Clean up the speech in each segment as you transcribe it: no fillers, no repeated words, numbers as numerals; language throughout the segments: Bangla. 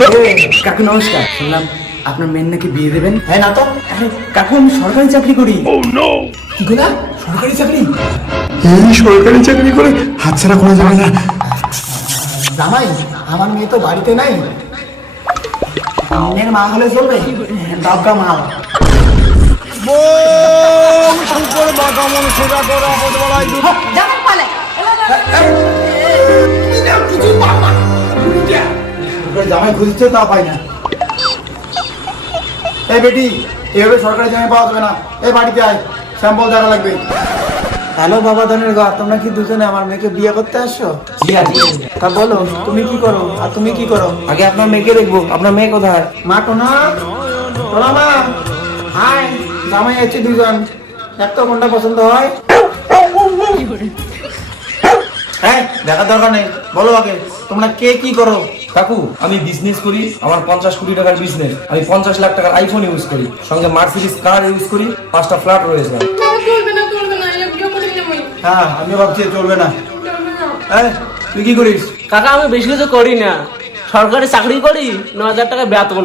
কাকু নমস্কার, শুনলাম আপনার মেয়ের নাকি বিয়ে দেবেন। হ্যাঁ না তো, কাকু আমি সরকারি চাকরি করি। কি করে সরকারি চাকরি? এই সরকারি চাকরি করে হাতছাড়া করা যাবে না। জামাই, আমার মেয়ে তো বাড়িতে নাই, মেয়ের মা হলে চলবে? দাবকা মাল। জামাই খুঁজছে তা পাই না। এই বেটি, এভাবে সরকারি জামাই পাওয়া যাবে না। এই বাড়িতে আয়, স্যাম্পল দেখা লাগবে। হ্যালো বাবা ধনের গা, তোমরা কি দুজনে আমার মেয়েকে বিয়ে করতে আসছো? জি আজকে। তা বলো তুমি কি করো আর তুমি কি করো? আগে আপনার মেয়েকে দেখবো। আপনার মেয়ে কোথায়? মা টোনা, টোনা মা, হাই। জামাই আছে দুজন, একটা কোনটা পছন্দ হয়? হ্যাঁ, দেখার দরকার নেই, বলো আগে তোমরা কে কি করো? কাকু আমি বিজনেস করি, আমার 50 কোটি টাকার বিজনেস। আমি 50 লাখ টাকার আইফোন ইউজ করি, সঙ্গে মার্সিডিজ কার ইউজ করি, 5টা ফ্ল্যাট রয়েছে। হ্যাঁ, আমি ভাবছি চলবে না। তুই কি করিস? কাকা আমি বেশি কিছু করি না, সরকারি চাকরি করি, 9,000 টাকা বেতন।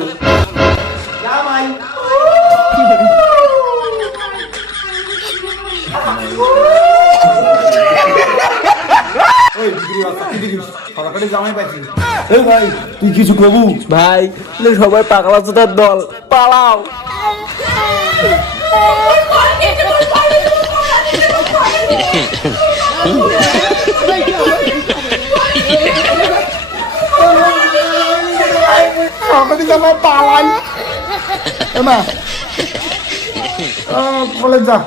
সরকারি জামাই পাইছি। এই ভাই, তুই কিছু কবু? ভাই সবাই পাগলা চোদার দল, পালাও। সরকারি জামাই পালাই। না বলে যা,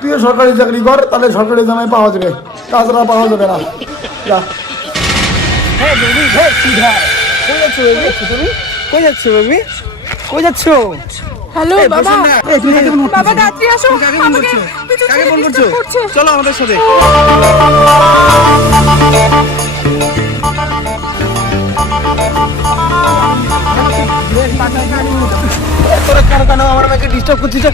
তুইও সরকারি চাকরি কর, তাহলে সরকারি জামাই পাওয়া যাবে, তাছাড়া পাওয়া যাবে না। যা। হ্যালো বাবা, বাবা রাত্রি আসো, আমাকে কাকে ফোন করছো? চলো আমাদের সাথে। তোরা কেন কেন আমার মেয়েকে ডিস্টার্ব করছিস?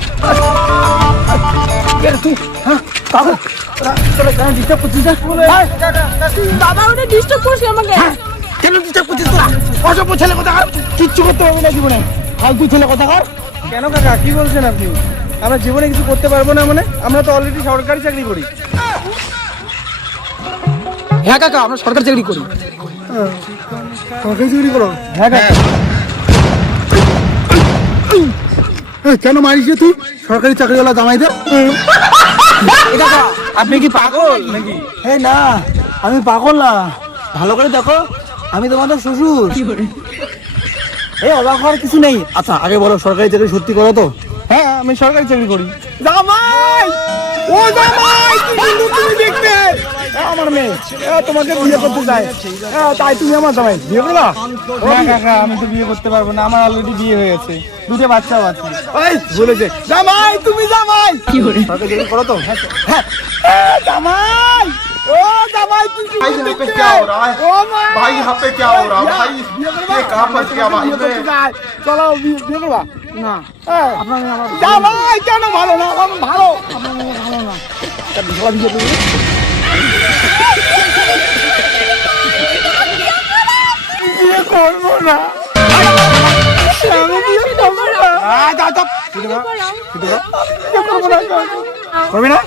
তুই হ্যাঁ কাকু, তোরা কেন ডিস্টার্ব করছিস? বাবা ওটা ডিস্টার্ব করছে আমাকে। কেন ডিস্টার্ব করছিস তোরা? অসভ্য ছেলে কোথাকার, কিচ্ছু করতে হবে না জীবনে, ফালতু ছেলে কোথাকার। কেন কাকা কি বলছেন আপনি? আমরা জীবনে কিছু করতে পারবো না মানে? আমরা তো অলরেডি সরকারি চাকরি করি। হ্যাঁ কাকা, আমরা সরকারি চাকরি করি। সরকারি চাকরি করো? হ্যাঁ কাকা। কেন মারিস রে তুই সরকারি চাকরিওয়ালা জামাইদের? কাকা আপনি কি পাগল নাকি? এই না, আমি পাগল না, ভালো করে দেখো, আমি তোমাদের শ্বশুর। এই অবাক হওয়ার কিছু নেই। আচ্ছা আগে বলো, সরকারি চাকরি সত্যি করো তো? হ্যাঁ আমি সরকারি চাকরি করি। জামাই, ও জামাই, কি সুন্দর তুমি দেখতে। আমার মেয়ে তোমাকে বিয়ে করতে চায়, তাই তুমি আমার জামাই বিয়ে করবা? না কাকা আমি তো বিয়ে করতে পারবো না, আমার অলরেডি বিয়ে হয়েছে, দুটো বাচ্চাও আছে। এই বলেছে জামাই, তুমি জামাই সরকারি চাকরি করো তো? হ্যাঁ জামাই, ও জামাই, কি भाई यहाँ पे क्या हो रहा है? भाई यहाँ पे क्या हो रहा है भाई? ये कहाँ फंस गया भाई मैं? চলো বিয়ে করবা না? আপনার মেয়ে আমার জামাই কেন ভালো না? আমার ভালো, আপনার মেয়ে ভালো না। বিয়ে করবি? বিয়ে করবো না, আমি বিয়ে করবো না। করবি না?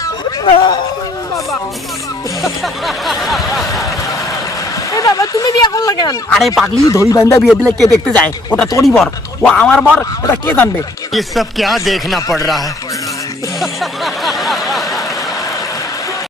এই বাবা তুমি বিয়ে করলে কেন? আরে পাগলি, ধরি বান্ধা বিয়ে দিলে কে দেখতে যায়? ওটা তোরই বর, ও আমার বর, ওটা কে জানবে? ये सब क्या देखना पड़ रहा है?